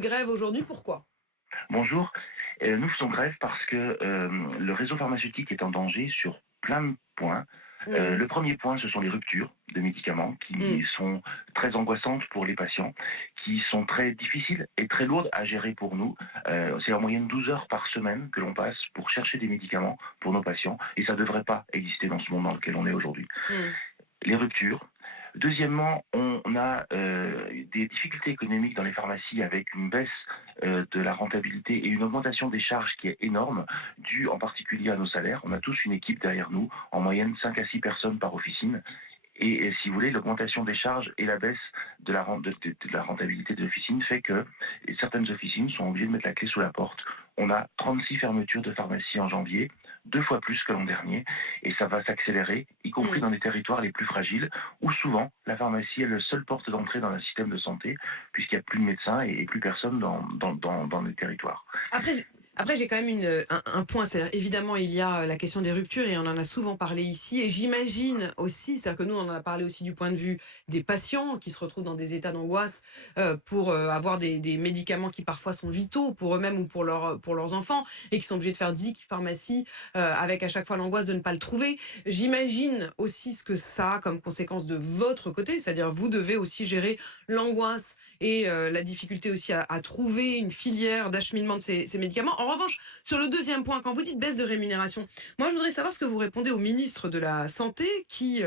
faites grève aujourd'hui, pourquoi? Bonjour. Nous faisons grève parce que le réseau pharmaceutique est en danger sur plein de points. Mmh. Le premier point, ce sont les ruptures de médicaments Mmh. qui sont très angoissantes pour les patients, qui sont très difficiles et très lourdes à gérer pour nous. C'est en moyenne 12 heures par semaine que l'on passe pour chercher des médicaments pour nos patients et ça ne devrait pas exister dans ce monde dans lequel on est aujourd'hui. Mmh. Les ruptures. Deuxièmement, on a des difficultés économiques dans les pharmacies avec une baisse de la rentabilité et une augmentation des charges qui est énorme, due en particulier à nos salaires. On a tous une équipe derrière nous, en moyenne 5 à 6 personnes par officine. Et si vous voulez, l'augmentation des charges et la baisse de la rentabilité de l'officine fait que certaines officines sont obligées de mettre la clé sous la porte. On a 36 fermetures de pharmacies en janvier, 2 fois plus que l'an dernier, et ça va s'accélérer, y compris Mmh. dans les territoires les plus fragiles, où souvent la pharmacie est la seule porte d'entrée dans un système de santé, puisqu'il n'y a plus de médecins et plus personne dans les territoires. Après, j'ai quand même un point, c'est évidemment il y a la question des ruptures et on en a souvent parlé ici et j'imagine aussi, c'est-à-dire que nous on en a parlé aussi du point de vue des patients qui se retrouvent dans des états d'angoisse pour avoir des médicaments qui parfois sont vitaux pour eux-mêmes ou pour leurs enfants et qui sont obligés de faire 10 pharmacies avec à chaque fois l'angoisse de ne pas le trouver. J'imagine aussi ce que ça a comme conséquence de votre côté, c'est-à-dire vous devez aussi gérer l'angoisse et la difficulté aussi à trouver une filière d'acheminement de ces médicaments. En revanche, sur le deuxième point, quand vous dites baisse de rémunération, moi je voudrais savoir ce que vous répondez au ministre de la Santé qui,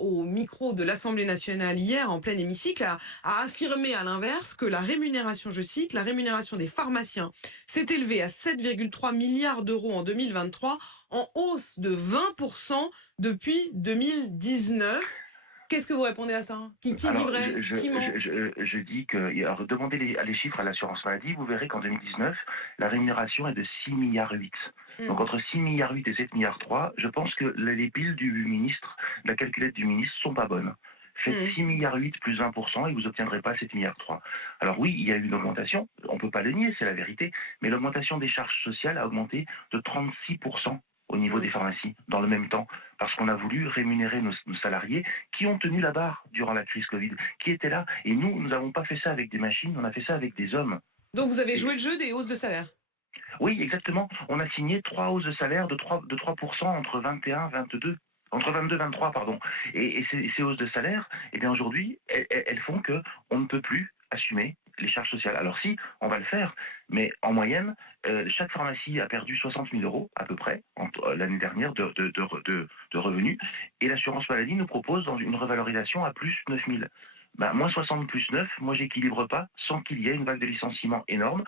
au micro de l'Assemblée nationale hier, en plein hémicycle, a affirmé à l'inverse que la rémunération, je cite, la rémunération des pharmaciens s'est élevée à 7,3 milliards d'euros en 2023, en hausse de 20% depuis 2019. Qu'est-ce que vous répondez à ça, hein? Qui dit Alors, vrai? Qui ment? je dis que, alors, demandez les chiffres à l'assurance maladie, vous verrez qu'en 2019, la rémunération est de 6,8 milliards. Donc, Mmh. entre 6,8 milliards et 7,3 milliards, je pense que les piles du ministre, la calculette du ministre, sont pas bonnes. Faites Mmh. 6,8 milliards plus 20% et vous n'obtiendrez pas 7,3 milliards. Alors oui, il y a eu une augmentation, on ne peut pas le nier, c'est la vérité, mais l'augmentation des charges sociales a augmenté de 36% au niveau Mmh. des pharmacies dans le même temps, parce qu'on a voulu rémunérer nos salariés qui ont tenu la barre durant la crise Covid, qui étaient là. Et nous n'avons pas fait ça avec des machines, on a fait ça avec des hommes. Donc vous avez Et joué le jeu des hausses de salaire? oui, exactement. On a signé 3 hausses de salaire de 3% entre 21 22. Entre 22 23, pardon. Et ces hausses de salaire, eh bien aujourd'hui, elles font que on ne peut plus assumer les charges sociales. Alors si, on va le faire, mais en moyenne, chaque pharmacie a perdu 60 000 euros à peu près l'année dernière de revenus, et l'assurance maladie nous propose dans une revalorisation à plus 9 000. Ben, moins 60 plus 9, moi j'équilibre pas sans qu'il y ait une vague de licenciements énorme.